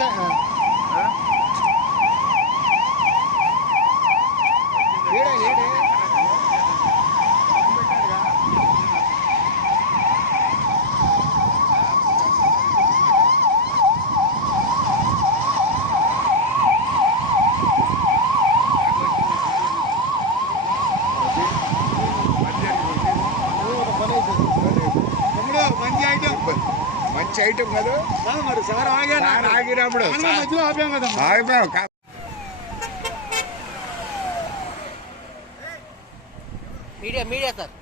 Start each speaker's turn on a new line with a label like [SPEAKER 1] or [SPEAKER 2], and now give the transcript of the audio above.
[SPEAKER 1] That's it now. చేయటం కదా.
[SPEAKER 2] మరి సార్
[SPEAKER 1] ఆగినప్పుడు.
[SPEAKER 2] మధ్యలో ఆపాం కదా
[SPEAKER 1] ఆగిపోయాం.
[SPEAKER 3] Media media sir.